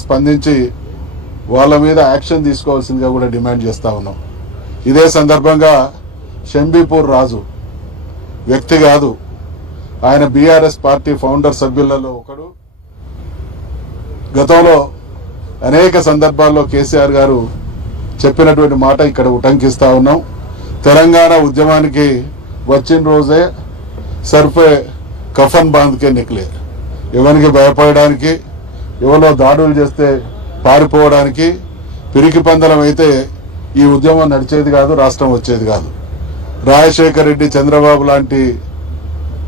స్పందించి వాళ్ళ మీద యాక్షన్ తీసుకోవాల్సిందిగా కూడా డిమాండ్ చేస్తా ఉన్నాం. ఇదే సందర్భంగా షంబీపూర్ రాజు వ్యక్తి కాదు, ఆయన బీఆర్ఎస్ పార్టీ ఫౌండర్ సభ్యులలో ఒకడు. గతంలో అనేక సందర్భాల్లో కేసీఆర్ గారు చెప్పినటువంటి మాట ఇక్కడ ఉటంకిస్తా ఉన్నాం. తెలంగాణ ఉద్యమానికి వచ్చిన రోజే సర్ఫే కఫన్ బాంధ్కే నిక్లే, ఎవరికి భయపడడానికి, ఎవరో దాడులు చేస్తే పారిపోవడానికి పిరికి పందలం అయితే ఈ ఉద్యమం నడిచేది కాదు, రాష్ట్రం వచ్చేది కాదు. రాజశేఖర్ రెడ్డి, చంద్రబాబు లాంటి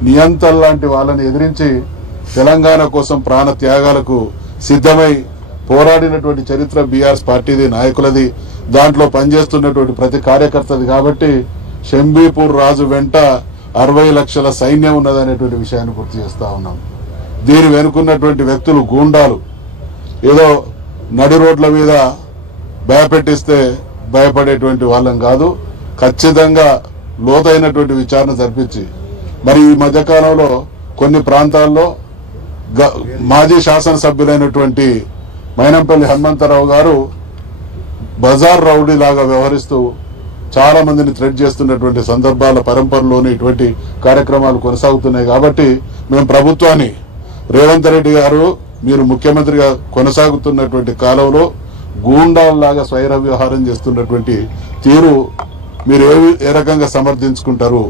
నియంతలు లాంటి వాళ్ళని ఎదిరించి తెలంగాణ కోసం ప్రాణ త్యాగాలకు సిద్ధమై పోరాడినటువంటి చరిత్ర బీఆర్ఎస్ పార్టీది, నాయకులది, దాంట్లో పనిచేస్తున్నటువంటి ప్రతి కార్యకర్తది. కాబట్టి షంబీపూర్ రాజు వెంట 60 లక్షల సైన్యం ఉన్నదనేటువంటి విషయాన్ని గుర్తు చేస్తా ఉన్నాం. దీని వెనుకున్నటువంటి వ్యక్తులు గూండాలు. ఏదో నడి రోడ్ల మీద భయపెట్టిస్తే భయపడేటువంటి వాళ్ళం కాదు. ఖచ్చితంగా లోతైనటువంటి విచారణ జరిపించి, మరి ఈ మధ్యకాలంలో కొన్ని ప్రాంతాల్లో మాజీ శాసనసభ్యులైనటువంటి మైనంపల్లి హనుమంతరావు గారు బజార్ రౌడీ లాగా వ్యవహరిస్తూ చాలా మందిని థ్రెట్ చేస్తున్నటువంటి సందర్భాల పరంపరలోని ఇటువంటి కార్యక్రమాలు కొనసాగుతున్నాయి. కాబట్టి మేము ప్రభుత్వాన్ని, రేవంత్ రెడ్డి గారు మీరు ముఖ్యమంత్రిగా కొనసాగుతున్నటువంటి కాలంలో గూండాల్లాగా స్వైర వ్యవహారం చేస్తున్నటువంటి తీరు మీరు ఏ రకంగా సమర్థించుకుంటారు?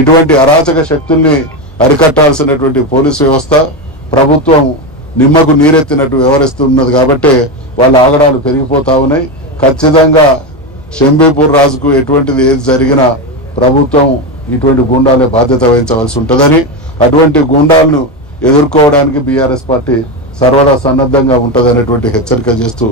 ఇటువంటి అరాచక శక్తుల్ని అరికట్టాల్సినటువంటి పోలీసు వ్యవస్థ, ప్రభుత్వం నిమ్మకు నీరెత్తినట్టు వ్యవహరిస్తున్నది. కాబట్టి వాళ్ళ ఆగడాలు పెరిగిపోతా ఉన్నాయి. ఖచ్చితంగా షంబీపూర్ రాజుకు ఎటువంటిది ఏది జరిగినా ప్రభుత్వం ఇటువంటి గూండాలే బాధ్యత వహించవలసి ఉంటుందని, అటువంటి గూండాలను ఎదుర్కోవడానికి బీఆర్ఎస్ పార్టీ సర్వదా సన్నద్ధంగా ఉంటుందనేటువంటి హెచ్చరిక చేస్తూ